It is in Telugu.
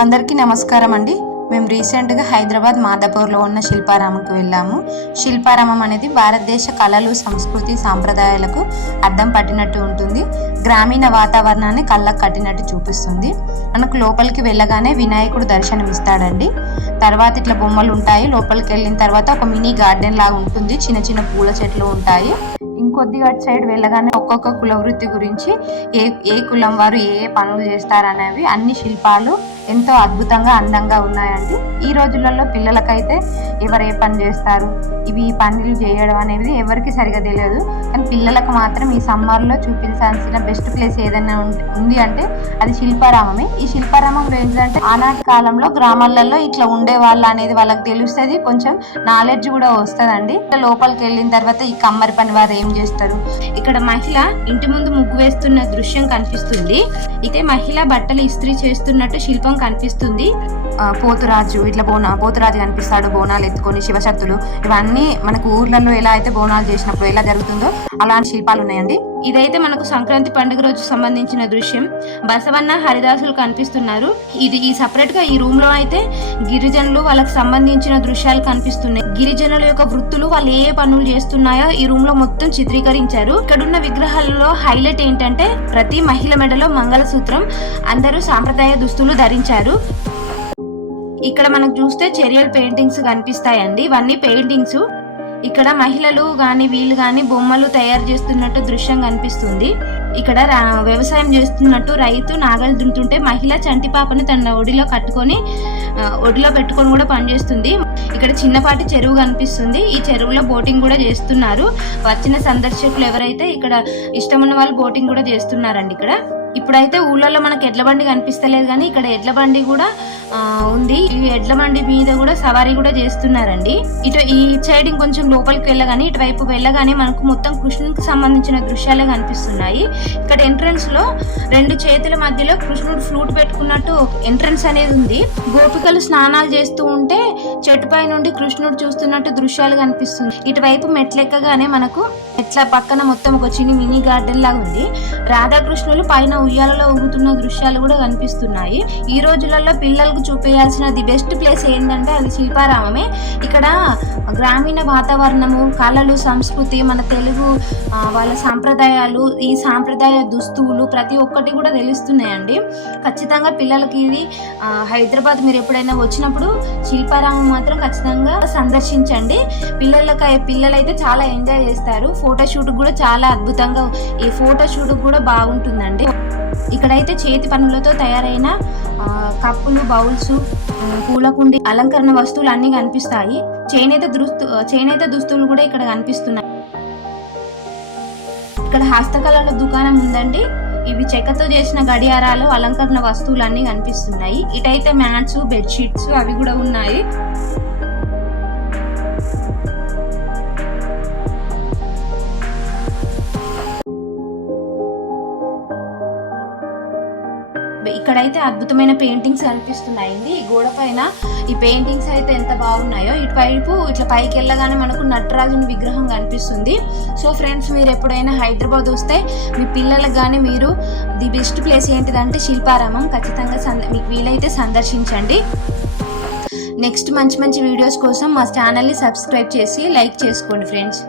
అందరికీ నమస్కారం అండి. మేము రీసెంట్గా హైదరాబాద్ మాదాపూర్లో ఉన్న శిల్పారామంకి వెళ్ళాము. శిల్పారామం అనేది భారతదేశ కళలు, సంస్కృతి, సాంప్రదాయాలకు అద్దం పట్టినట్టు ఉంటుంది. గ్రామీణ వాతావరణాన్ని కళ్ళకు కట్టినట్టు చూపిస్తుంది. మనకు లోపలికి వెళ్ళగానే వినాయకుడు దర్శనం ఇస్తాడండి. తర్వాత ఇట్లా బొమ్మలు ఉంటాయి. లోపలికి వెళ్ళిన తర్వాత ఒక మినీ గార్డెన్ లాగా ఉంటుంది. చిన్న చిన్న పూల చెట్లు ఉంటాయి. ఇంకొద్దిగా అటు సైడ్ వెళ్ళగానే ఒక్కొక్క కుల వృత్తి గురించి ఏ కులం వారు ఏ పనులు చేస్తారనేవి అన్ని శిల్పాలు ఎంతో అద్భుతంగా అందంగా ఉన్నాయండి. ఈ రోజులలో పిల్లలకైతే ఎవరు ఏ పని చేస్తారు, ఈ పనులు చేయడం అనేది ఎవరికి సరిగా తెలియదు. కానీ పిల్లలకు మాత్రం ఈ సమ్మర్లో చూపించాల్సిన బెస్ట్ ప్లేస్ ఏదైనా ఉంది అంటే అది శిల్పారామమే. ఈ శిల్పారామం ఏంటంటే ఆనాటి కాలంలో గ్రామాలలో ఇట్లా ఉండేవాళ్ళు అనేది వాళ్ళకి తెలుస్తుంది, కొంచెం నాలెడ్జ్ కూడా వస్తుందండి. లోపలికి వెళ్ళిన తర్వాత ఈ కమ్మరి పని వారు ఏం చేస్తారు. ఇక్కడ మహిళ ఇంటి ముందు ముగ్గు వేస్తున్న దృశ్యం కనిపిస్తుంది. అయితే మహిళ బట్టలు ఇస్త్రీ చేస్తున్నట్టు శిల్పం కనిపిస్తుంది. పోతురాజు ఇట్లా పోతురాజు కనిపిస్తాడు, బోనాలు ఎత్తుకొని, శివశక్తులు, ఇవన్నీ మనకు ఊర్లలో ఎలా అయితే బోనాలు చేసినప్పుడు ఎలా జరుగుతుందో అలాంటి శిల్పాలు ఉన్నాయండి. ఇదైతే మనకు సంక్రాంతి పండుగ రోజు సంబంధించిన దృశ్యం. బసవన్న, హరిదాసులు కనిపిస్తున్నారు. ఈ సపరేట్ గా ఈ రూమ్ లో అయితే గిరిజనులు వాళ్ళకి సంబంధించిన దృశ్యాలు కనిపిస్తున్నాయి. గిరిజనుల యొక్క వృత్తులు వాళ్ళు ఏ పనులు చేస్తున్నాయో ఈ రూమ్ లో మొత్తం చిత్రీకరించారు. ఇక్కడున్న విగ్రహాలలో హైలైట్ ఏంటంటే ప్రతి మహిళ మెడలో మంగళసూత్రం, అందరూ సాంప్రదాయ దుస్తులు ధరించారు. ఇక్కడ మనకు చూస్తే చెరియల్ పెయింటింగ్స్ కనిపిస్తాయండి. ఇవన్నీ పెయింటింగ్స్. ఇక్కడ మహిళలు గాని వీళ్ళు గాని బొమ్మలు తయారు చేస్తున్నట్టు దృశ్యం కనిపిస్తుంది. ఇక్కడ వ్యవసాయం చేస్తున్నట్టు రైతు నాగలు దున్నుతుంటే మహిళ చంటి పాపని తన ఒడిలో పెట్టుకొని కూడా పనిచేస్తుంది. ఇక్కడ చిన్నపాటి చెరువు కనిపిస్తుంది. ఈ చెరువులో బోటింగ్ కూడా చేస్తున్నారు. వచ్చిన సందర్శకులు ఎవరైతే ఇక్కడ ఇష్టమున్న వాళ్ళు బోటింగ్ కూడా చేస్తున్నారండి. ఇప్పుడైతే ఊళ్ళలో మనకు ఎడ్ల బండి కనిపిస్తలేదు, కానీ ఇక్కడ ఎడ్ల బండి కూడా ఉంది. ఈ ఎడ్ల బండి మీద కూడా సవారీ కూడా చేస్తున్నారండి. ఈ సైడ్ కొంచెం లోపలికి వెళ్ళగానే ఇటువైపు వెళ్ళగానే మనకు మొత్తం కృష్ణుడికి సంబంధించిన దృశ్యాలే కనిపిస్తున్నాయి. ఇక్కడ ఎంట్రన్స్ లో 2 చేతుల మధ్యలో కృష్ణుడు ఫ్లూట్ పెట్టుకున్నట్టు ఎంట్రన్స్ అనేది ఉంది. గోపికలు స్నానాలు చేస్తూ ఉంటే చెట్టుపై నుండి కృష్ణుడు చూస్తున్నట్టు దృశ్యాలు కనిపిస్తుంది. ఇటువైపు మెట్లెక్కగానే మనకు మెట్ల పక్కన మొత్తం ఒక చిన్న మినీ గార్డెన్ లాగా ఉంది. రాధాకృష్ణులు పైన ఉయ్యాలలో ఊగుతున్న దృశ్యాలు కూడా కనిపిస్తున్నాయి. ఈ రోజులలో పిల్లలకు చూపేయాల్సిన ది బెస్ట్ ప్లేస్ ఏంటంటే అది శిల్పారామమే. ఇక్కడ గ్రామీణ వాతావరణము, కళలు, సంస్కృతి, మన తెలుగు వాళ్ళ సాంప్రదాయాలు, ఈ సాంప్రదాయ దుస్తువులు ప్రతి ఒక్కటి కూడా తెలుస్తున్నాయండి. ఖచ్చితంగా పిల్లలకి ఇది హైదరాబాద్ మీరు ఎప్పుడైనా వచ్చినప్పుడు శిల్పారామం మాత్రం ఖచ్చితంగా సందర్శించండి. పిల్లలైతే చాలా ఎంజాయ్ చేస్తారు. ఫోటోషూట్ కూడా చాలా అద్భుతంగా, ఈ ఫోటోషూట్ కూడా బాగుంటుందండి. ఇక్కడైతే చేతి పనులతో తయారైన కప్పులు, బౌల్స్, పూలకుండి, అలంకరణ వస్తువులు అన్ని కనిపిస్తాయి. చేనేత దుస్తులు కూడా ఇక్కడ కనిపిస్తున్నాయి. ఇక్కడ హస్తకళల దుకాణం ఉందండి. ఇవి చెక్కతో చేసిన గడియారాలు, అలంకరణ వస్తువులు అన్ని కనిపిస్తున్నాయి. ఇటైతే మ్యాట్స్, బెడ్షీట్స్ అవి కూడా ఉన్నాయి. ఇక్కడైతే అద్భుతమైన పెయింటింగ్స్ కనిపిస్తున్నాయండి. ఈ గోడ పైన ఈ పెయింటింగ్స్ అయితే ఎంత బాగున్నాయో. ఇటువైపు ఇట్లా పైకి వెళ్ళగానే మనకు నటరాజుని విగ్రహం కనిపిస్తుంది. సో ఫ్రెండ్స్, మీరు ఎప్పుడైనా హైదరాబాద్ వస్తే మీ పిల్లలకు కానీ మీరు ది బెస్ట్ ప్లేస్ ఏంటిదంటే శిల్పారామం. ఖచ్చితంగా మీకు వీలైతే సందర్శించండి. నెక్స్ట్ మంచి వీడియోస్ కోసం మా ఛానల్ని సబ్స్క్రైబ్ చేసి లైక్ చేసుకోండి ఫ్రెండ్స్.